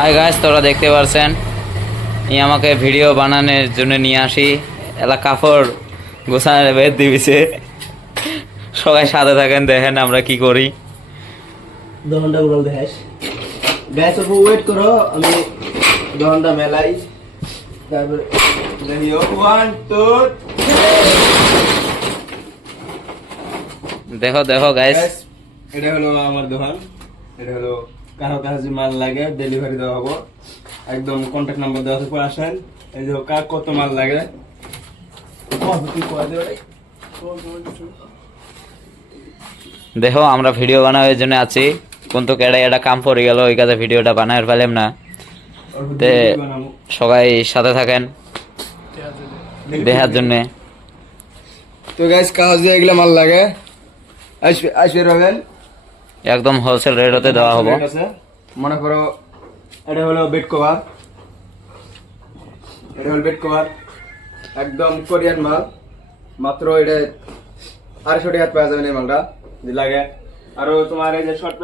Hi guys, তোরা দেখতে পারছেন আমাকে ভিডিও বানানোর জন্য নিয়ে আসি এলা কাপড় গোছানোর বেদ দিবিছে। সবাই সাথে থাকেন, দেখেন আমরা কি করি। দহনটা গুলো দেখাস গ্যাস অল্প ওয়েট করো, আমি দহনটা মেলাই, তারপরে দেখিও 1 2 দেখো দেখো গাইস, এটা হলো আমার দোকান। এটা হলো কারো কাছে যে মাল লাগে ডেলিভারি দেওয়া হবো, একদম কন্ট্যাক্ট নাম্বার দেওয়া আছে, আসেন। এই যে কার কত মাল লাগে দেখো আমরা ভিডিও বানানোর জন্য আছি, কিন্তু কেডা এটা কাম পড়ে গেল, ওই কাজে ভিডিওটা বানাতে পারলাম না। তে সবাই সাথে থাকেন দেখার জন্য। তো গাইস কাগজে এগুলা মাল লাগে, আসবে আসবে রবেন, একদম হোলসেল রেট হতে দেওয়া হবে। মনে করো এটা হলো বেড কভার, এটা হলো বেড কভার, একদম কোরিয়ান মাল, মাত্র এটা 250 টাকা পাওয়া যাবে এই মালটা যে লাগে। আর তোমার এই যে শর্ট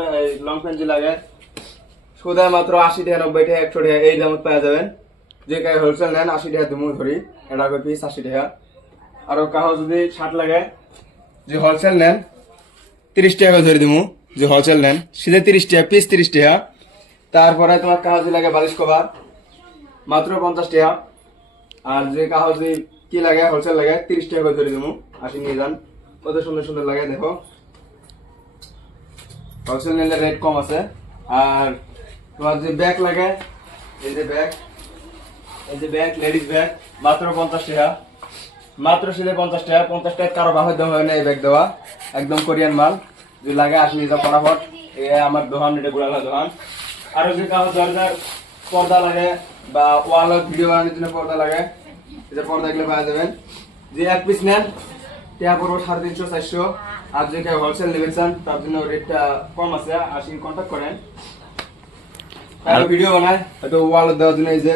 লং প্যান্ট যে লাগে সোদা মাত্র 80 টাকা 90 টাকা 100 টাকা এই দামে পাওয়া যাবেন। যে কাজ হোলসেল নেন 80 টাকা দিমু ধরি, এটা করে পিস 80 টাকা। আর কাহো যদি শার্ট লাগে যে হোলসেল নেন 30 টাকা ধরে দিমু, যে হোলসেল নেন সিধে 30 টাকা পিস 30 টাকা। তারপরে তোমার কাগজ লাগে বালিশ কভার মাত্র 50 টাকা। আর যে কাগজ কি লাগে হোলসেল লাগে 30 টাকা করে ধরে দিমু, আসি নিয়ে যান, কত সুন্দর সুন্দর লাগে দেখো। হোলসেল নিলে রেট কম আছে। আর তোমার যে ব্যাগ লাগে, এই যে ব্যাগ, এই যে ব্যাগ লেডিস ব্যাগ মাত্র 50 টাকা, মাত্র সিধে 50 টাকা। 50 টাকা কারো বাহের দাম হয় না এই ব্যাগ দেওয়া, একদম কোরিয়ান মাল। যদি লাগে আসি নিয়ে যাও ফটাফট, এ আমার দোকান, এটা গুড়ালা দোকান। আরো যে কাগজ দরজার পর্দা লাগে বা ওয়াল ভিডিও বানানোর জন্য পর্দা লাগে, এই যে পর্দা এগুলো পাওয়া যাবেন। যে এক পিস নেন টাকা পড়বো 350 400। আর যে কেউ হোলসেল নেবেন চান তার জন্য রেটটা কম আছে, আসি কন্ট্যাক্ট করেন। আর ভিডিও বানায় হয়তো ওয়াল দেওয়ার জন্য, এই যে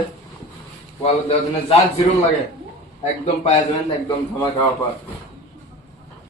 ওয়াল দেওয়ার জন্য যা যেরকম লাগে একদম পাওয়া যাবেন, একদম ধামাকা অফার।